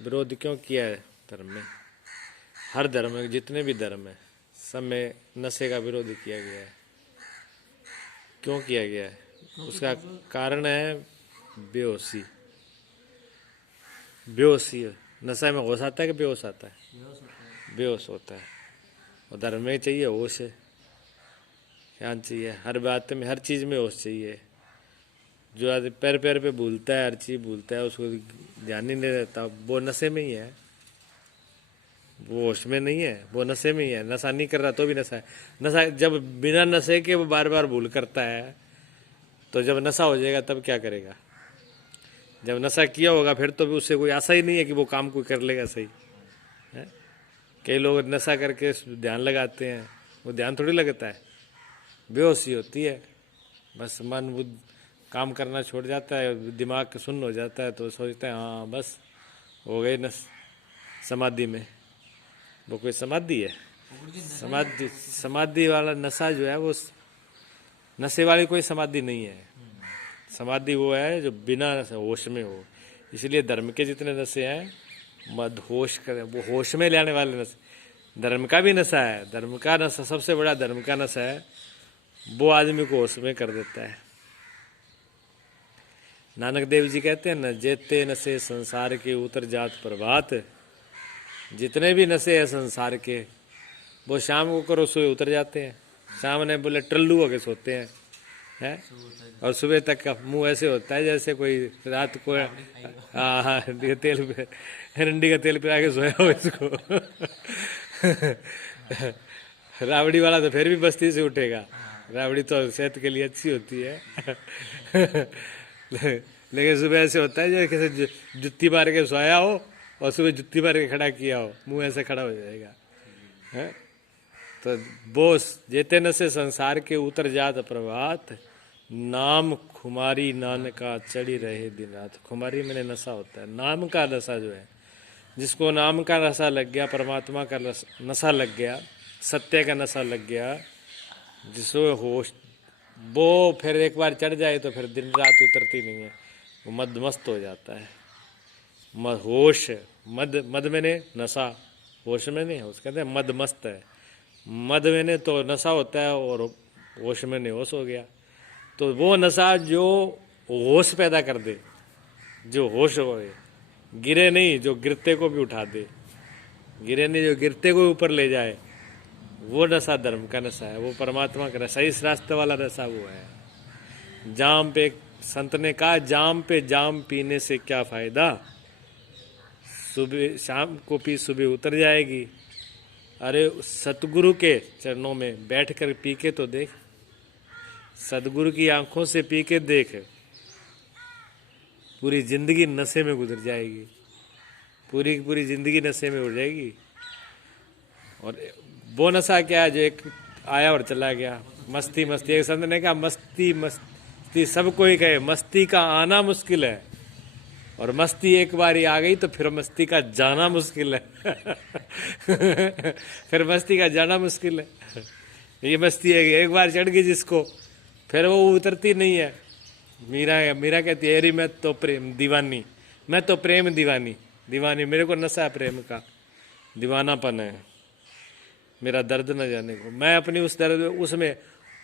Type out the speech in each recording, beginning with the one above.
विरोध क्यों किया है धर्म में? हर धर्म में, जितने भी धर्म है, सब में नशे का विरोध किया गया है। क्यों किया गया है? उसका कारण है बेहोशी। बेहोशी, नशा में होश आता है कि बेहोश आता है? बेहोश होता है। और धर्म में चाहिए होश, ध्यान चाहिए, हर बात में, हर चीज़ में होश चाहिए। जो आदमी पैर पैर पे भूलता है, हर चीज़ भूलता है, उसको ध्यान ही नहीं रहता, वो नशे में ही है, वो होश में नहीं है, वो नशे में ही है। नशा नहीं कर रहा तो भी नशा है। नशा जब बिना नशे के वो बार बार भूल करता है, तो जब नशा हो जाएगा तब क्या करेगा? जब नशा किया होगा फिर तो भी उससे कोई आशा ही नहीं है कि वो काम कोई कर लेगा सही है। कई लोग नशा करके ध्यान लगाते हैं, वो ध्यान थोड़ी लगता है, बेहोशी होती है, बस मन बुद्ध काम करना छोड़ जाता है, दिमाग शून्य हो जाता है, तो सोचते हैं हाँ बस हो गए समाधि में। वो कोई समाधि है? समाधि वाला नशा जो है वो नशे वाली कोई समाधि नहीं है। समाधि वो है जो बिना होश में हो। इसलिए धर्म के जितने नशे हैं, मदहोश करें, वो होश में लाने वाले नशे। धर्म का भी नशा है, धर्म का नशा सबसे बड़ा धर्म का नशा है, वो आदमी को होश में कर देता है। नानक देव जी कहते हैं न, जेते नशे संसार के उतर जात प्रभात। जितने भी नशे हैं संसार के, वो शाम को करो सोए उतर जाते हैं। शाम ने बोले टल्लू होके सोते हैं, है? और सुबह तक का मुंह ऐसे होता है जैसे कोई रात को हंडी का तेल हंडी का तेल पिला के सोया हो इसको। राबड़ी वाला तो फिर भी बस्ती से उठेगा, राबड़ी तो सेहत के लिए अच्छी होती है। लेकिन सुबह ऐसे होता है जैसे जुत्ती मार के सोया हो और सुबह जुत्ती मार के खड़ा किया हो, मुंह ऐसे खड़ा हो जाएगा, है? तो बोस जेते न से संसार के उतर जात प्रभात, नाम खुमारी नानका चढ़ी रहे दिन रात। खुमारी मैंने नशा होता है, नाम का नशा जो है, जिसको नाम का नशा लग गया, परमात्मा का नशा लग गया, सत्य का नशा लग गया, जिसको होश, वो फिर एक बार चढ़ जाए तो फिर दिन रात उतरती नहीं है, वो मदमस्त हो जाता है। होश, मद मैंने नशा, होश में नहीं, होश कहते हैं मदमस्त है। मद मैंने तो नशा होता है और होश में नहीं, होश हो गया। तो वो नशा जो होश पैदा कर दे, जो होश हो, गिरे नहीं जो गिरते को भी उठा दे, गिरे नहीं जो गिरते को ऊपर ले जाए, वो नशा धर्म का नशा है, वो परमात्मा का नशा, इस रास्ते वाला नशा वो है। जाम पे, संत ने कहा जाम पे जाम पीने से क्या फायदा, सुबह शाम को पी सुबह उतर जाएगी। अरे सतगुरु के चरणों में बैठ कर पी के तो देख, सतगुरु की आंखों से पी के देख, पूरी जिंदगी नशे में गुजर जाएगी, पूरी पूरी जिंदगी नशे में उड़ जाएगी। और वो नशा क्या है जो एक आया और चला गया, मस्ती मस्ती। एक संत ने कहा मस्ती मस्ती सब कोई कहे, मस्ती का आना मुश्किल है, और मस्ती एक बार आ गई तो फिर मस्ती का जाना मुश्किल है। फिर मस्ती का जाना मुश्किल है। ये मस्ती है एक बार चढ़ गई जिसको, फिर वो उतरती नहीं है। मीरा कहती है अरे मैं तो प्रेम दीवानी, मैं तो प्रेम दीवानी, दीवानी मेरे को नशा है प्रेम का, दीवानापन है, मेरा दर्द न जाने को। मैं अपनी उस दर्द उसमें,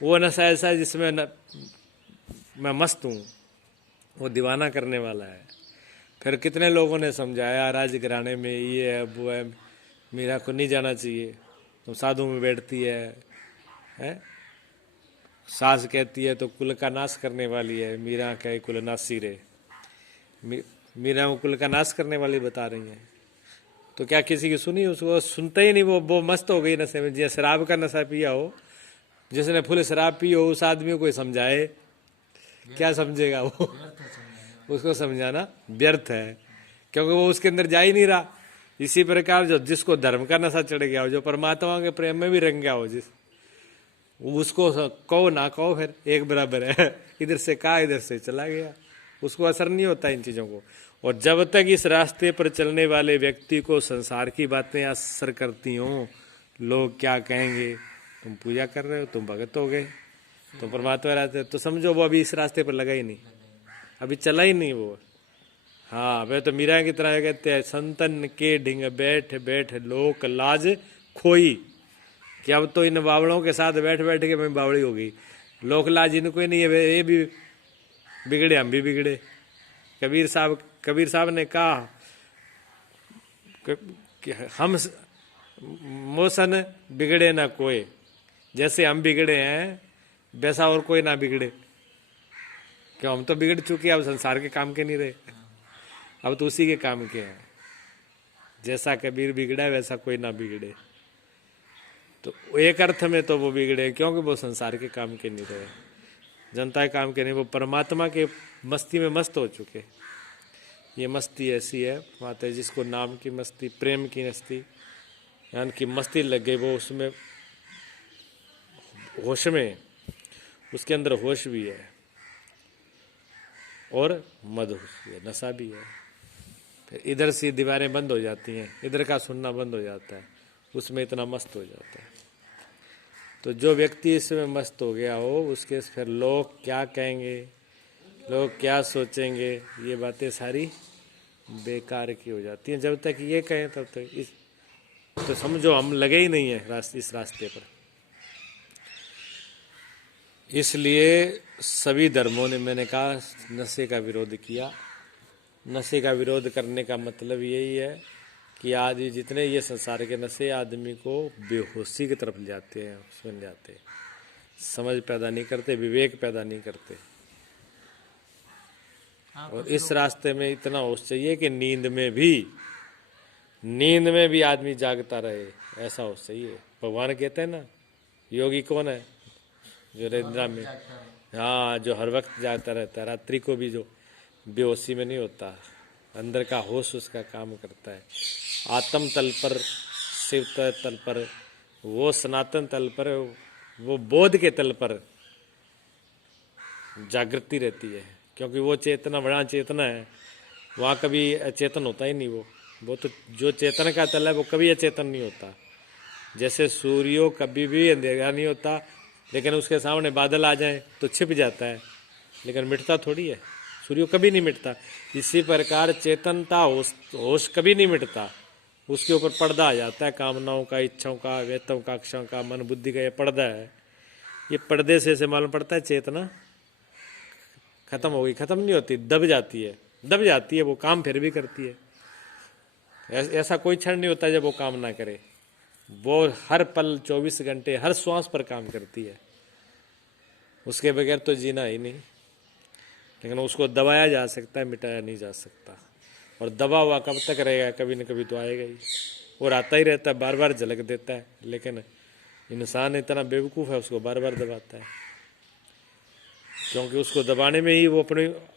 वो नशा ऐसा है जिसमें मैं मस्त हूँ, वो दीवाना करने वाला है। फिर कितने लोगों ने समझाया राजघराने में ये है वो है, मीरा को नहीं जाना चाहिए, तो साधु में बैठती है? सास कहती है तो कुल का नाश करने वाली है, मीरा कहे कुल नासी रे, मीरा को कुल का नाश करने वाली बता रही है। तो क्या किसी की सुनी? उसको सुनते ही नहीं, वो मस्त हो गई नशे में। जैसे शराब का नशा पिया हो, जिसने फुल शराब पी हो, उस आदमी को समझाए क्या समझेगा वो? उसको समझाना व्यर्थ है, क्योंकि वो उसके अंदर जा ही नहीं रहा। इसी प्रकार जो जिसको धर्म का नशा चढ़ गया हो, जो परमात्मा के प्रेम में भी रंग गया हो, उसको कहो ना कहो फिर एक बराबर है। इधर से कहा इधर से चला गया, उसको असर नहीं होता इन चीज़ों को। और जब तक इस रास्ते पर चलने वाले व्यक्ति को संसार की बातें असर करती हों, लोग क्या कहेंगे, तुम पूजा कर रहे हो, तुम भगत हो गए, तुम परमात्मा रहते, तो समझो वो अभी इस रास्ते पर लगा ही नहीं, अभी चला ही नहीं वो। हाँ, वे तो मीरा की तरह कहते हैं, संतन के ढिंग बैठ बैठ लोक लाज खोई, कि अब तो इन बावड़ों के साथ बैठ बैठ के मैं बावड़ी हो गई, लोक लाज इनको ही नहीं है, ये भी बिगड़े हम भी बिगड़े। कबीर साहब ने कहा कि हम मोसन बिगड़े ना कोई, जैसे हम बिगड़े हैं वैसा और कोई ना बिगड़े, क्यों हम तो बिगड़ चुके हैं, अब संसार के काम के नहीं रहे, अब तो उसी के काम के हैं। जैसा कबीर बिगड़ा वैसा कोई ना बिगड़े, तो एक अर्थ में तो वो बिगड़े क्योंकि वो संसार के काम के नहीं रहे, जनता के काम के नहीं, वो परमात्मा के मस्ती में मस्त हो चुके। ये मस्ती ऐसी है माता जिसको नाम की मस्ती, प्रेम की मस्ती, यानी कि मस्ती लग गई, वो उसमें होश में, उसके अंदर होश भी है और मदहोश भी है, नशा भी है। फिर इधर से दीवारें बंद हो जाती हैं, इधर का सुनना बंद हो जाता है, उसमें इतना मस्त हो जाता है। तो जो व्यक्ति इसमें मस्त हो गया हो, उसके फिर लोग क्या कहेंगे, लोग क्या सोचेंगे, ये बातें सारी बेकार की हो जाती हैं। जब तक ये कहें तब तक तो समझो हम लगे ही नहीं है इस रास्ते पर। इसलिए सभी धर्मों ने, मैंने कहा, नशे का विरोध किया। नशे का विरोध करने का मतलब यही है कि आदमी जितने ये संसार के नशे आदमी को बेहोशी की तरफ ले जाते हैं, उसमें ले जाते हैं, समझ पैदा नहीं करते, विवेक पैदा नहीं करते। और इस रास्ते में इतना होश चाहिए कि नींद में भी आदमी जागता रहे, ऐसा होश चाहिए। भगवान कहते हैं ना, योगी कौन है, जो निद्रा में, हाँ, जो हर वक्त जागता रहता है, रात्रि को भी जो बेहोशी में नहीं होता, अंदर का होश उसका काम करता है। आत्म तल पर, शिव तल पर, वो सनातन तल पर, वो बोध के तल पर जागृति रहती है, क्योंकि वो चेतना बड़ा चेतना है, वहाँ कभी अचेतन होता ही नहीं। वो तो जो चेतन का तल है वो कभी अचेतन नहीं होता। जैसे सूर्यो कभी भी अंधेरा नहीं होता, लेकिन उसके सामने बादल आ जाए तो छिप जाता है, लेकिन मिटता थोड़ी है, सूर्य कभी नहीं मिटता। इसी प्रकार चेतनता, होश कभी नहीं मिटता, उसके ऊपर पर्दा आ जाता है, कामनाओं का, इच्छाओं का, वेतोकांक्षाओं का, मन बुद्धि का ये पर्दा है। ये पर्दे से मालूम पड़ता है चेतना खत्म हो गई, खत्म नहीं होती, दब जाती है, वो काम फिर भी करती है। ऐसा कोई क्षण नहीं होता जब वो काम ना करे, वो हर पल 24 घंटे हर श्वास पर काम करती है, उसके बगैर तो जीना ही नहीं। लेकिन उसको दबाया जा सकता है, मिटाया नहीं जा सकता। और दबा हुआ कब तक रहेगा, कभी न कभी तो आएगा ही, और आता ही रहता है, बार बार झलक देता है। लेकिन इंसान इतना बेवकूफ़ है, उसको बार बार दबाता है, क्योंकि उसको दबाने में ही वो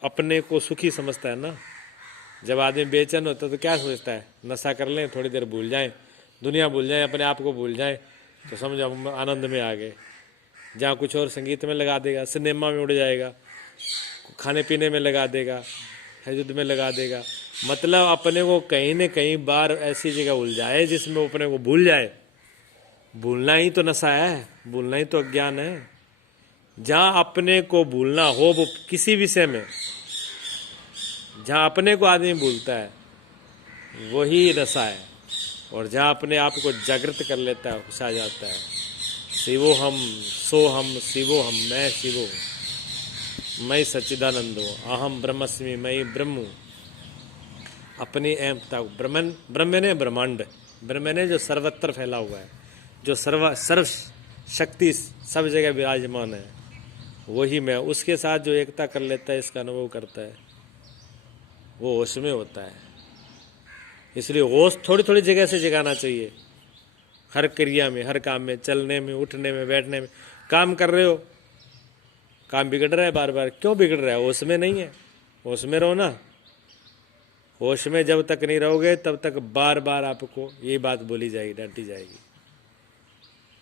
अपने को सुखी समझता है ना। जब आदमी बेचैन होता है तो क्या सोचता है, नशा कर लें, थोड़ी देर भूल जाएं, दुनिया भूल जाएं, अपने आप को भूल जाएं, तो समझो हम आनंद में आ गए। जहाँ कुछ और संगीत में लगा देगा, सिनेमा में उड़ जाएगा, खाने पीने में लगा देगा, युद्ध में लगा देगा, मतलब अपने को कहीं न कहीं बार ऐसी जगह उलझाए जिसमें वो अपने को भूल जाए। भूलना ही तो नशा है, भूलना ही तो अज्ञान है। जहाँ अपने को भूलना हो, वो किसी विषय में जहाँ अपने को आदमी भूलता है वही नशा है। और जहाँ अपने आप को जागृत कर लेता है, होश आ जाता है, शिवो हम सो हम, शिवो हम, मैं शिवो हूँ, मैं सच्चिदानंद हूँ, अहम ब्रह्मस्मि, मैं ब्रह्म हूँ। अपनी अहमता, ब्रह्म ने ब्रह्मांड, ब्रह्म ने जो सर्वत्र फैला हुआ है, जो सर्व शक्ति सब जगह विराजमान है, वही मैं। उसके साथ जो एकता कर लेता है, इसका अनुभव करता है, वो होश में होता है। इसलिए होश थोड़ी थोड़ी जगह से जगाना चाहिए, हर क्रिया में, हर काम में, चलने में, उठने में, बैठने में। काम कर रहे हो, काम बिगड़ रहा है बार बार, क्यों बिगड़ रहा है, होश में नहीं है, होश में रहो ना। होश में जब तक नहीं रहोगे तब तक बार बार आपको ये बात बोली जाएगी, डांटी जाएगी।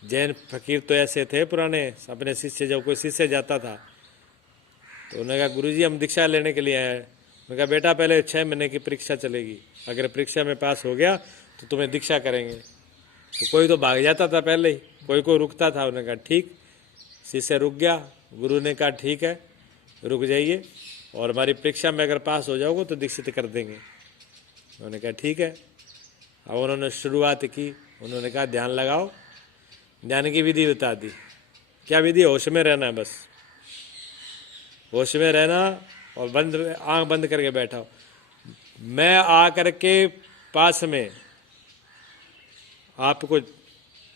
जैन फकीर तो ऐसे थे पुराने, अपने शिष्य, जब कोई शिष्य जाता था तो उन्होंने कहा, गुरुजी हम दीक्षा लेने के लिए आए हैं। उन्होंने कहा, बेटा पहले 6 महीने की परीक्षा चलेगी, अगर परीक्षा में पास हो गया तो तुम्हें दीक्षा करेंगे। तो कोई तो भाग जाता था पहले ही, कोई रुकता था। उन्होंने कहा ठीक, शिष्य रुक गया। गुरु ने कहा ठीक है, रुक जाइए और हमारी परीक्षा में अगर पास हो जाओगे तो दीक्षित कर देंगे। उन्होंने कहा ठीक है। अब उन्होंने शुरुआत की, उन्होंने कहा ध्यान लगाओ, ध्यान की विधि बता दी। क्या विधि? होश में रहना है, बस होश में रहना और आंख बंद करके बैठा हो। मैं आ करके पास में आपको,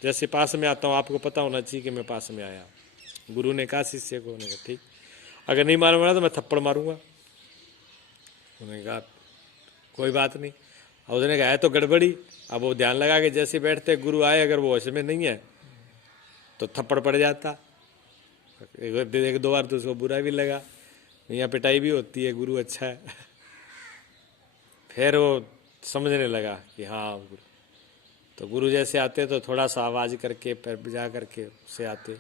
जैसे पास में आता हूँ, आपको पता होना चाहिए कि मैं पास में आया। गुरु ने कहा शिष्य को, उन्होंने कहा ठीक, अगर नहीं मालूम तो मैं थप्पड़ मारूंगा। उन्होंने कहा कोई बात नहीं। और उसने कहा है तो गड़बड़ी। अब वो ध्यान लगा के जैसे बैठते गुरु आए, अगर वो होश में नहीं है तो थप्पड़ पड़ जाता। एक दो बार तो उसको बुरा भी लगा, यहाँ पिटाई भी होती है, गुरु अच्छा है। फिर वो समझने लगा कि हाँ गुरु, तो गुरु जैसे आते तो थोड़ा सा आवाज़ करके पैर बजा करके उससे आते।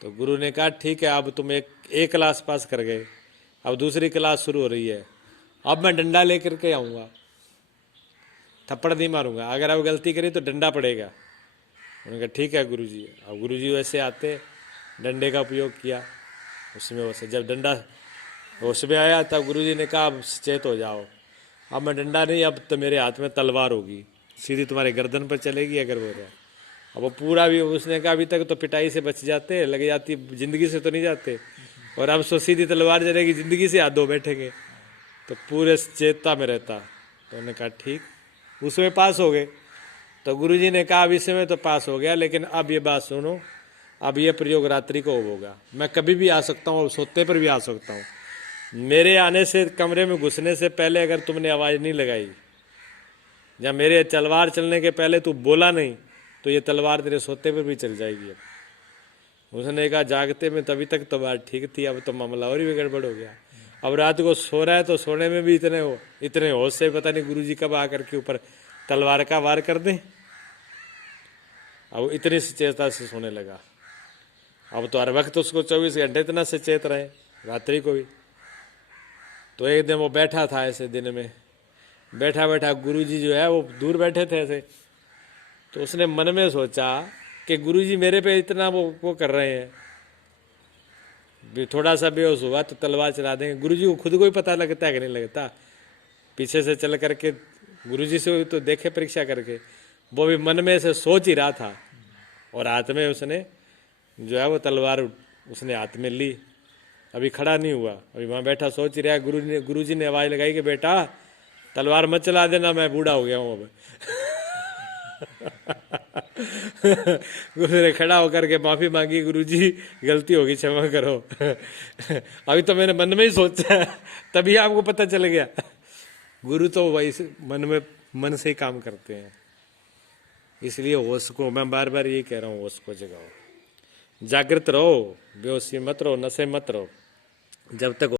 तो गुरु ने कहा ठीक है, अब तुम एक क्लास पास कर गए, अब दूसरी क्लास शुरू हो रही है, अब मैं डंडा लेकर के आऊँगा, थप्पड़ नहीं मारूंगा, अगर अब गलती करी तो डंडा पड़ेगा। उन्होंने कहा ठीक है गुरुजी। अब गुरुजी वैसे आते, डंडे का उपयोग किया उसमें। वैसे जब डंडा होश में आया तब गुरुजी ने कहा अब सचेत हो जाओ, अब मैं डंडा नहीं, अब तो मेरे हाथ में तलवार होगी, सीधी तुम्हारे गर्दन पर चलेगी अगर वो रहा। अब वो पूरा भी, उसने कहा अभी तक तो पिटाई से बच जाते, लग जाती, जिंदगी से तो नहीं जाते, और अब सो सीधी तलवार चलेगी, जिंदगी से हाथ धो बैठेंगे, तो पूरे चेतता में रहता। तो उन्होंने कहा ठीक, उसमें पास हो गए। तो गुरुजी ने कहा अब इसमें तो पास हो गया, लेकिन अब ये बात सुनो, अब ये प्रयोग रात्रि को होगा, मैं कभी भी आ सकता हूँ और सोते पर भी आ सकता हूँ। मेरे आने से, कमरे में घुसने से पहले अगर तुमने आवाज़ नहीं लगाई, या मेरे तलवार चलने के पहले तू बोला नहीं, तो ये तलवार तेरे सोते पर भी चल जाएगी। अब उसने कहा जागते में तभी तक तो बात ठीक थी, अब तो मामला और भी गड़बड़ हो गया। अब रात को सो रहा है तो सोने में भी इतने होश से पता नहीं गुरुजी कब आकर के ऊपर तलवार का वार कर दें। अब इतनी सचेतता से सोने लगा। अब तो हर वक्त उसको 24 घंटे इतना सचेत रहे, रात्रि को भी। तो एक दिन वो बैठा था ऐसे दिन में, बैठा बैठा गुरुजी जो है वो दूर बैठे थे ऐसे, तो उसने मन में सोचा कि गुरुजी मेरे पे इतना वो कर रहे हैं, थोड़ा सा बेहोश हुआ तो तलवार चला देंगे। गुरुजी को खुद को ही पता लगता है कि नहीं लगता, पीछे से चल करके गुरुजी से तो देखे परीक्षा करके, वो भी मन में से सोच ही रहा था, और हाथ में उसने जो है वो तलवार उसने हाथ में ली। अभी खड़ा नहीं हुआ, अभी वहाँ बैठा सोच ही रहा है। गुरुजी ने आवाज़ लगाई कि बेटा तलवार मत चला देना, मैं बूढ़ा हो गया हूँ अब। गुरु ने खड़ा होकर के माफ़ी मांगी, गुरुजी गलती होगी, क्षमा करो। अभी तो मैंने मन में ही सोचा है, तभी आपको पता चल गया। गुरु तो वही मन से ही काम करते हैं। इसलिए होश को, मैं बार बार यही कह रहा हूँ, होश को जगाओ, जागृत रहो, बेहोशी मत रहो, नशे मत रहो। जब तक